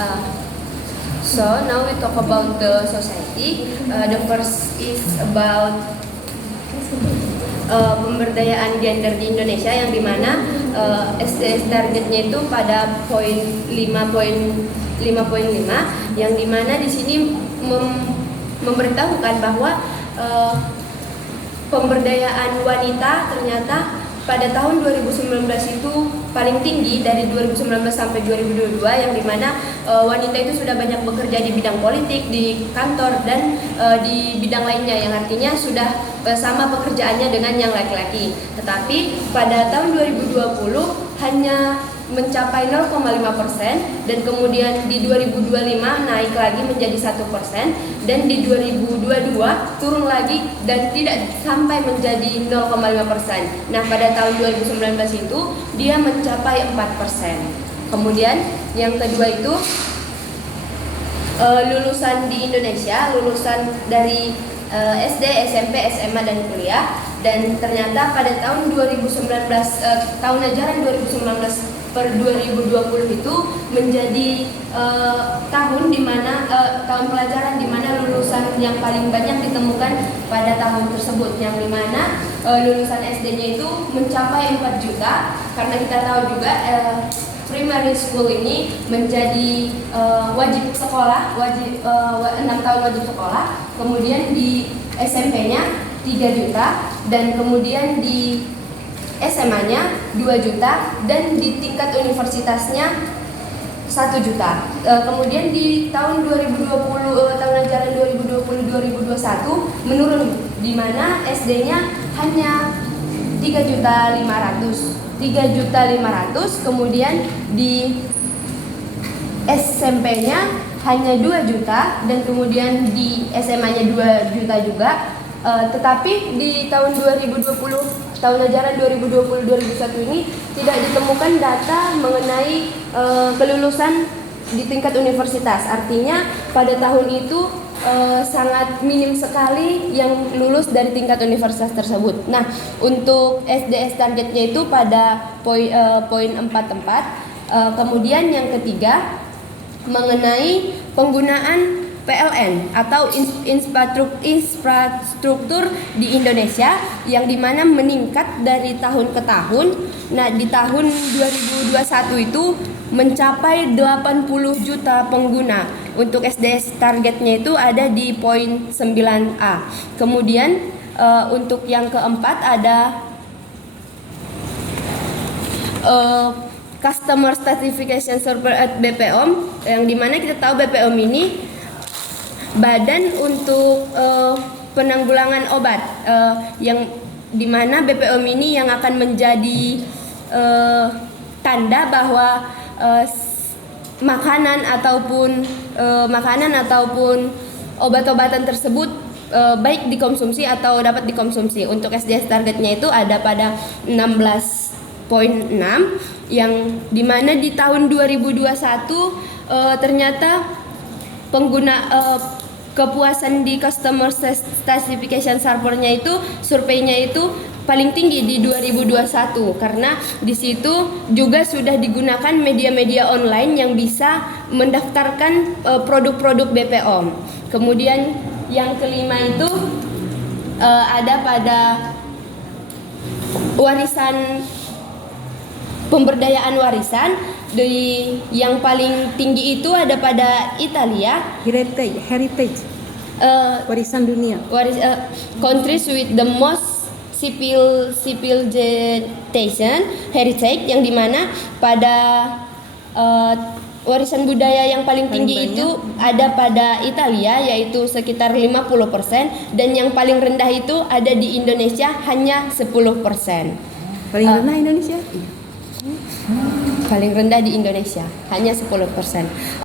Uh, so now we talk about the society. The first is about pemberdayaan gender di Indonesia, yang dimana SDS targetnya itu pada poin 5.5, yang dimana di sini memberitahukan bahwa pemberdayaan wanita ternyata pada tahun 2019 itu paling tinggi dari 2019 sampai 2022, yang dimana wanita itu sudah banyak bekerja di bidang politik, di kantor, dan di bidang lainnya, yang artinya sudah sama pekerjaannya dengan yang laki-laki. Tetapi pada tahun 2020 hanya mencapai 0,5%, dan kemudian di 2025 naik lagi menjadi 1%, dan di 2022 turun lagi dan tidak sampai menjadi 0,5%. Nah, pada tahun 2019 itu dia mencapai 4%. Kemudian yang kedua itu lulusan di Indonesia, lulusan dari SD, SMP, SMA, dan kuliah, dan ternyata pada tahun 2019, tahun ajaran 2019 per 2020 itu menjadi tahun dimana tahun pelajaran dimana lulusan yang paling banyak ditemukan pada tahun tersebut, yang dimana lulusan SD-nya itu mencapai 4 juta, karena kita tahu juga primary school ini menjadi wajib sekolah, 6 tahun wajib sekolah, kemudian di SMP-nya 3 juta, dan kemudian di SMA-nya 2 juta, dan di tingkat universitasnya 1 juta. Kemudian di tahun 2020, tahun ajaran 2020-2021 menurun, di mana SD-nya hanya 3.500.000, kemudian di SMP-nya hanya 2 juta, dan kemudian di SMA-nya 2 juta juga. Tetapi di tahun 2020, tahun ajaran 2020-2021 ini tidak ditemukan data mengenai kelulusan di tingkat universitas. Artinya pada tahun itu sangat minim sekali yang lulus dari tingkat universitas tersebut. Nah, untuk SDS targetnya itu pada poin 4.4. Kemudian yang ketiga mengenai penggunaan PLN atau infrastruktur di Indonesia, yang dimana meningkat dari tahun ke tahun. Nah, di tahun 2021 itu mencapai 80 juta pengguna. Untuk SDS targetnya itu ada di poin 9A. Kemudian untuk yang keempat ada Customer Certification Server at BPOM, yang dimana kita tahu BPOM ini Badan untuk Penanggulangan Obat, yang dimana BPOM ini yang akan menjadi tanda bahwa makanan ataupun obat-obatan tersebut baik dikonsumsi atau dapat dikonsumsi. Untuk SDS targetnya itu ada pada 16.6, yang dimana di tahun 2021 ternyata pengguna kepuasan di Customer Certification Server-nya itu, surveinya itu paling tinggi di 2021, karena di situ juga sudah digunakan media-media online yang bisa mendaftarkan produk-produk BPOM. Kemudian yang kelima itu ada pada warisan, pemberdayaan warisan. Yang paling tinggi itu ada pada Italia, heritage warisan dunia, countries with the most civilization heritage, yang dimana pada warisan budaya yang paling tinggi itu ada pada Italia, yaitu sekitar 50%, dan yang paling rendah itu ada di Indonesia hanya 10%. Paling rendah Indonesia? Paling rendah di Indonesia hanya 10%.